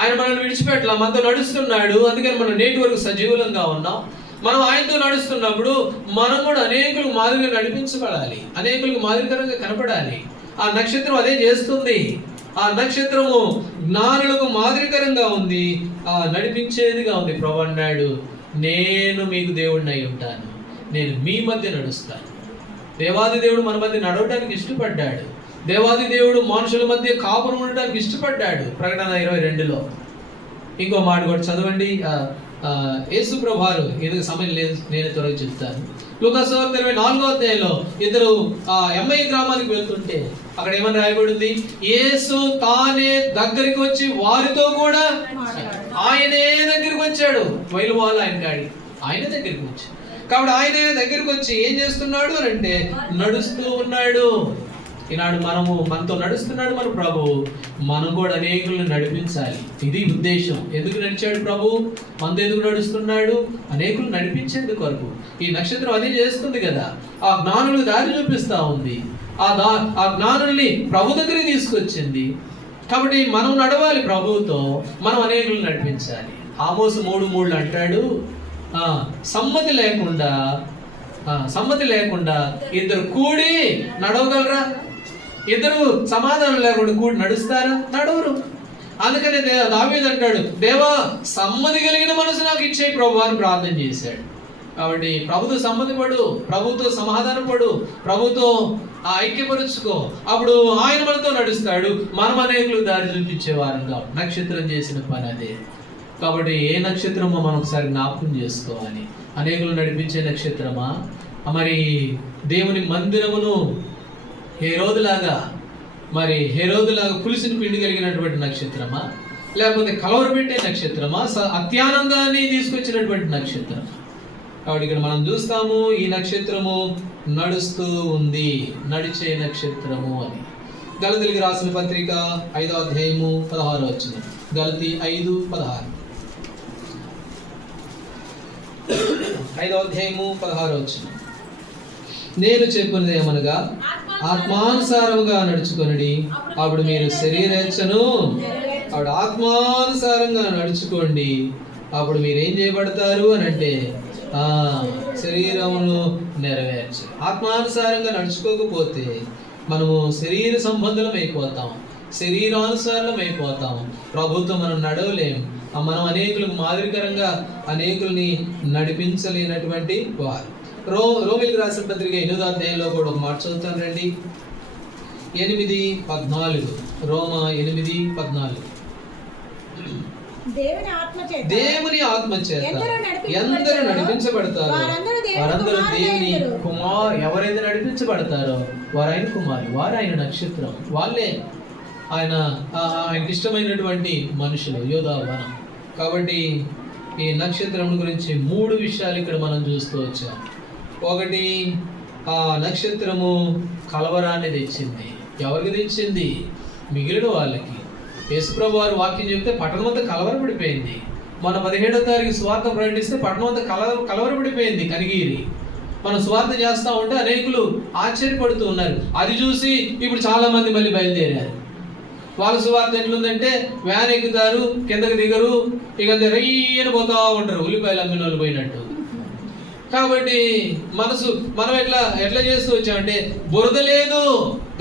ఆయన మనల్ని విడిచిపెట్టలా, మనతో నడుస్తున్నాడు. అందుకని మనం నేటి వరకు సజీవులంగా ఉన్నాం. మనం ఆయనతో నడుస్తున్నప్పుడు మనం కూడా అనేకులకు మాదిరిగా నడిపించబడాలి, అనేకులకు మాదిరికరంగా కనపడాలి. ఆ నక్షత్రం అదే చేస్తుంది. ఆ నక్షత్రము జ్ఞానులకు మాదిరికరంగా ఉంది, నడిపించేదిగా ఉంది. ప్రభు అన్నాడు, నేను మీకు దేవుడిని అయి ఉంటాను, నేను మీ మధ్య నడుస్తాను. దేవాది దేవుడు మన మధ్య నడవడానికి ఇష్టపడ్డాడు. దేవాది దేవుడు మనుషుల మధ్య కాపురం ఉండడానికి ఇష్టపడ్డాడు. ప్రకటన 22లో ఇంకో మాట కూడా చదవండి. యేసు ప్రభువారు, ఎందుకు సమయం లేదు, నేను త్వరగా చెప్తాను. లూకాసు సువార్త 24 ఇద్దరు ఎమ్మయి గ్రామానికి వెళ్తుంటే అక్కడ ఏమని రాయబడింది? యేసు తానే దగ్గరికి వచ్చి వారితో కూడా, ఆయనే దగ్గరికి వచ్చాడు. వైలు వాళ్ళు ఆయన కాడి, ఆయన దగ్గరికి వచ్చి, కాబట్టి ఆయనే దగ్గరికి వచ్చి ఏం చేస్తున్నాడు అని అంటే నడుస్తూ ఉన్నాడు. ఈనాడు మనతో నడుస్తున్నాడు మన ప్రభు. మనం కూడా అనేకులను నడిపించాలి. ఇది ఉద్దేశం. ఎందుకు నడిచాడు ప్రభు? మనతో ఎందుకు నడుస్తున్నాడు? అనేకులు నడిపించేందుకు వరకు. ఈ నక్షత్రం అదే చేస్తుంది కదా. ఆ జ్ఞానులు దారి చూపిస్తా ఉంది. ఆ జ్ఞానుల్ని ప్రభు దగ్గరికి తీసుకొచ్చింది. కాబట్టి మనం నడవాలి ప్రభువుతో, మనం అనేకులను నడిపించాలి. ఆమోసు 3:3 అంటాడు, సమ్మతి లేకుండా ఇద్దరు కూడి నడవగలరా? ఇద్దరు సమాధానం లేకుండా కూడి నడుస్తారా? నడవరు. అందుకనే దావీదు అంటాడు, దేవా సమ్మతి కలిగిన మనసు నాకు ఇచ్చే ప్రభు అని ప్రార్థన చేశాడు. కాబట్టి ప్రభుతో సంబంధపడు, ప్రభుతో సమాధానపడు, ప్రభుతో ఐక్యపరుచుకో. అప్పుడు ఆయన మనతో నడుస్తాడు. మనం అనేకులు దారి చూపించే వారంగా. నక్షత్రం చేసిన పని అదే. కాబట్టి ఏ నక్షత్రమో మనం ఒకసారి జ్ఞాపకం చేసుకోవాలి. అనేకులు నడిపించే నక్షత్రమా, మరి దేవుని మందిరమును హేరోదులాగా పులిసిన పిండి కలిగినటువంటి నక్షత్రమా, లేకపోతే కలవరపెట్టే నక్షత్రమా, అత్యానందాన్ని తీసుకొచ్చినటువంటి నక్షత్రం. కాబట్టి ఇక్కడ మనం చూస్తాము ఈ నక్షత్రము నడుస్తూ ఉంది, నడిచే నక్షత్రము అని. గలతీయులకు రాసిన పత్రిక 5వ అధ్యాయము 16వ వచనం. గలతీ 5:16. 5వ అధ్యాయము 16వ వచనం. నేను చెప్పినది ఏమనగా ఆత్మానుసారముగా నడుచుకొనుడి, అప్పుడు మీరు శరీరేచ్ఛను ఆత్మానుసారంగా నడుచుకోండి, అప్పుడు మీరు ఏం చేయబడతారు అని అంటే శరీరమును నెరవేర్చు. ఆత్మానుసారంగా నడుచుకోకపోతే మనము శరీర సంబంధం అయిపోతాం, శరీరానుసారం అయిపోతాం. ప్రభుత్వం మనం నడవలేం. మనం అనేకులకు మాదిరికరంగా అనేకుల్ని నడిపించలేనటువంటి వారు. రోమిలకు రాసిన పత్రిక 8వ అధ్యాయంలో కూడా ఒక మాట చదువుతాను రండి. 8:14. రోమా 8:14. దేవుని ఆత్మ చేత ఎందరూ నడిపించబడతారో వారందరూ దేవుని కుమారు. ఎవరైతే నడిపించబడతారో వారు ఆయన కుమారు, వారు ఆయన నక్షత్రం, వాళ్ళే ఆయనకి ఇష్టమైనటువంటి మనుషులు, యోధావనం. కాబట్టి ఈ నక్షత్రం గురించి 3 విషయాలు ఇక్కడ మనం చూస్తూ వచ్చాం. ఒకటి, ఆ నక్షత్రము కలవరాన్ని తెచ్చింది. ఎవరికి తెచ్చింది? మిగిలిన వాళ్ళకి. యేసుప్రభు వారు వాక్యం చెబితే పట్టణం అంతా కలవరపడిపోయింది. మన 17వ తారీఖు స్వార్థ ప్రకటిస్తే పట్టణం అంతా కలవరపడిపోయింది. కనిగిరి మనం స్వార్థ చేస్తూ ఉంటే అనేకులు ఆశ్చర్యపడుతూ ఉన్నారు. అది చూసి ఇప్పుడు చాలా మంది మళ్ళీ బయలుదేరారు. వాళ్ళ సువార్త ఎట్లుందంటే వ్యాన్ ఎక్కుతారు, కిందకి దిగరు, ఇక రెయ్యని పోతా ఉంటారు, ఉల్లిపాయలు అమ్మిన వాళ్ళు పోయినట్టు. కాబట్టి మనం ఎట్లా చేస్తూ వచ్చామంటే బురద లేదు.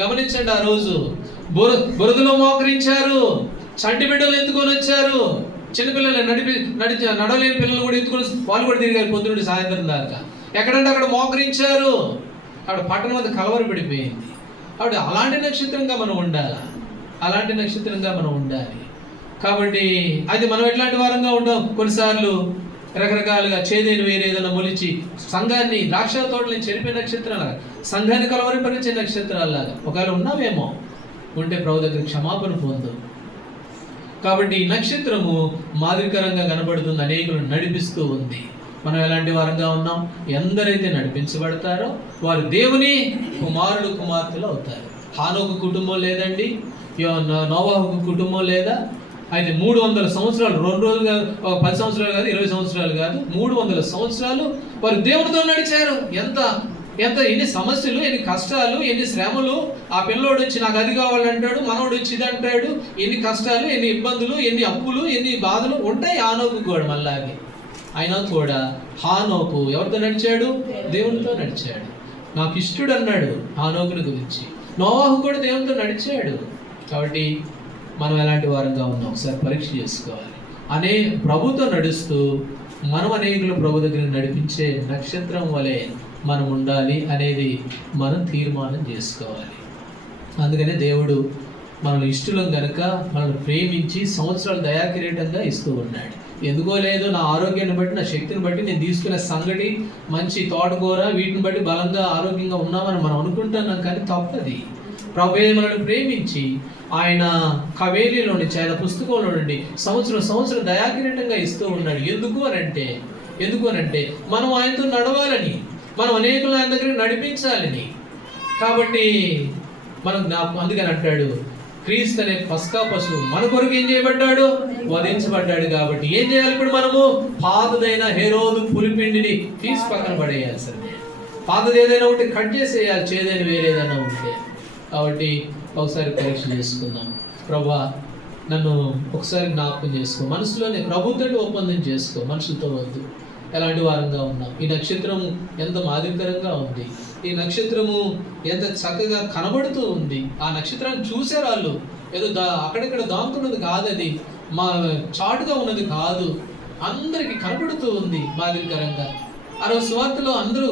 గమనించండి, ఆ రోజు బురదలో మోకరించారు. చంటి బిడ్డలు ఎత్తుకొని వచ్చారు. చిన్నపిల్లలు నడవలేని పిల్లలు కూడా ఎత్తుకొని వాళ్ళు కూడా తిరిగారు పొద్దునుండి సాయంత్రం దాకా. ఎక్కడంటే అక్కడ మోకరించారు. అక్కడ పట్టణం అంతా కలవరపడిపోయింది. కాబట్టి అలాంటి నక్షత్రంగా మనం ఉండాలి, అలాంటి నక్షత్రంగా మనం ఉండాలి. కాబట్టి అది మనం ఎట్లాంటి వారంగా ఉంటాం. కొన్నిసార్లు రకరకాలుగా చేదైన వేరేదైనా మొలిచి సంఘాన్ని ద్రాక్ష తోటని చెరిపే నక్షత్రాలుగా, సంఘాన్ని కలవరపరిచే నక్షత్రాల్లాగా ఒకవేళ ఉన్నామేమో, ఉంటే ప్రభు దగ్గర క్షమాపణ పొందు. కాబట్టి ఈ నక్షత్రము మాదిరికరంగా కనబడుతుంది, అనేకులు నడిపిస్తూ ఉంది. మనం ఎలాంటి వారంగా ఉన్నాం? ఎందరైతే నడిపించబడతారో వారు దేవుని కుమారుడు కుమార్తెలు అవుతారు. హానోకు కుటుంబం లేదండి, నోవాహు కుటుంబం లేదా? అయితే 300 సంవత్సరాలు, 2 రోజులు కాదు, 10 సంవత్సరాలు కాదు, 20 సంవత్సరాలు కాదు, 300 సంవత్సరాలు వారు దేవునితో నడిచారు. ఎన్ని సమస్యలు, ఎన్ని కష్టాలు, ఎన్ని శ్రమలు. ఆ పిల్లోడు వచ్చి నాకు అది కావాలంటాడు, మనోడు వచ్చి ఇది అంటాడు. ఎన్ని కష్టాలు, ఎన్ని ఇబ్బందులు, ఎన్ని అప్పులు, ఎన్ని బాధలు ఉంటాయి హానోకు కూడా. మళ్ళాగే అయినా కూడా హానోకు ఎవరితో నడిచాడు? దేవునితో నడిచాడు. నాకు ఇష్టడు అన్నాడు హానోకుని గురించి. నోవాహు కూడా దేవునితో నడిచాడు. కాబట్టి మనం ఎలాంటి వారంగా ఉన్నాం ఒకసారి పరీక్ష చేసుకోవాలి. ప్రభుతో నడుస్తూ మనం అనేకులు ప్రభు దగ్గర నడిపించే నక్షత్రం వలె మనం ఉండాలి అనేది మనం తీర్మానం చేసుకోవాలి. అందుకనే దేవుడు మనల్ని ఇష్టలం గనుక మనల్ని ప్రేమించి సంవత్సరాలు దయాకిరీటంగా ఇస్తూ ఉన్నాడు. ఎందుకో లేదో నా ఆరోగ్యాన్ని బట్టి, నా శక్తిని బట్టి నేను తీసుకునే సంగటి, మంచి తోటకూర, వీటిని బట్టి బలంగా ఆరోగ్యంగా ఉన్నామని మనం అనుకుంటున్నాం. కానీ తప్పది. ప్రభువే మనల్ని ప్రేమించి ఆయన కవేలిలో నుంచి, ఆయన పుస్తకంలో నుండి సంవత్సరం దయాకిరీటంగా ఇస్తూ ఉన్నాడు. ఎందుకు అనంటే మనం ఆయనతో నడవాలని, మనం అనేకులు ఆయన దగ్గర నడిపించాలని. కాబట్టి మనం అందుకని అంటాడు, క్రీస్తు అనే పస్కా పశువు మన కొరకు ఏం చేయబడ్డాడు? వధించబడ్డాడు. కాబట్టి ఏం చేయాలి ఇప్పుడు మనము? పాతదైన హేరోదు పులిపిండిని తీసి పక్కన పడేయాల్సిందే. పాతది ఏదైనా ఉంటే కట్ చేసేయాలి, చేదైన వేరేదైనా ఉంటే. కాబట్టి ఒకసారి పరీక్ష చేసుకుందాం. ప్రభా, నన్ను ఒకసారి జ్ఞాపకం చేసుకో. మనసులోనే ప్రభుత్వం ఒప్పందం చేసుకో, మనుషులతో వద్దు. ఎలాంటి వారంగా ఉన్నాం? ఈ నక్షత్రం ఎంత మాదిరికరంగా ఉంది, ఈ నక్షత్రము ఎంత చక్కగా కనబడుతూ ఉంది. ఆ నక్షత్రాన్ని చూసే వాళ్ళు ఏదో అక్కడిక్కడ దాక్కున్నది కాదు, అది మా చాటుగా ఉన్నది కాదు, అందరికీ కనబడుతూ ఉంది మాదిరికరంగా. ఆ రోజు సువార్తలో అందరూ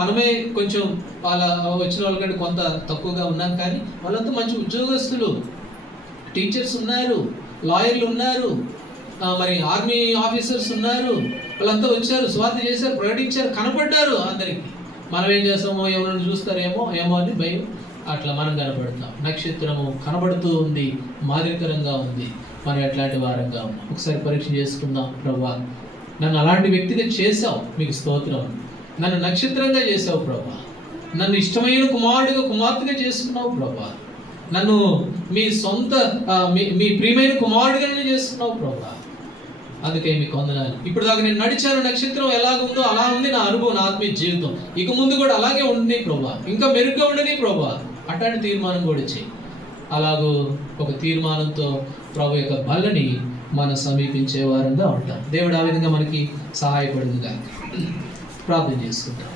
మనమే కొంచెం వాళ్ళ వచ్చిన వాళ్ళకంటే కొంత తక్కువగా ఉన్నాం, కానీ వాళ్ళంతా మంచి ఉద్యోగస్తులు, టీచర్స్ ఉన్నారు, లాయర్లు ఉన్నారు, మరి ఆర్మీ ఆఫీసర్స్ ఉన్నారు. వాళ్ళంతా వచ్చారు, సువార్త చేశారు, ప్రకటించారు, కనపడ్డారు అందరికీ. మనం ఏం చేస్తామో ఎవరైనా చూస్తారేమో అని భయం, అట్లా మనం కనపడతాం. నక్షత్రము కనబడుతూ ఉంది, మాదిరికరంగా ఉంది, మనం ఎట్లాంటి వారంగా ఉన్నాం. ఒకసారి పరీక్ష చేసుకుందాం. ప్రభువా, నన్ను అలాంటి వ్యక్తిగా చేశావు, మీకు స్తోత్రం. నన్ను నక్షత్రంగా చేసావు ప్రభా, నన్ను ఇష్టమైన కుమార్తెగా చేసుకున్నావు ప్రభా, నన్ను మీ సొంత మీ ప్రియమైన కుమారుడిగా చేసుకున్నావు ప్రభా. అందుకే మీకు వందనాలు. ఇప్పుడు దాకా నేను నడిచాను, నక్షత్రం ఎలాగుందో అలా ఉంది నా అనుభవం, నా ఆత్మీయ జీవితం. ఇక ముందు కూడా అలాగే ఉండని ప్రభా, ఇంకా మెరుగ్గా ఉండని ప్రభా. అట్లాంటి తీర్మానం కూడా చేయి. అలాగూ ఒక తీర్మానంతో ప్రభు యొక్క బలని మనం సమీపించే వారంగా ఉంటాం. దేవుడు ఆ విధంగా మనకి సహాయపడుతుందిగా. ప్రార్థన చేసుకుంటాం.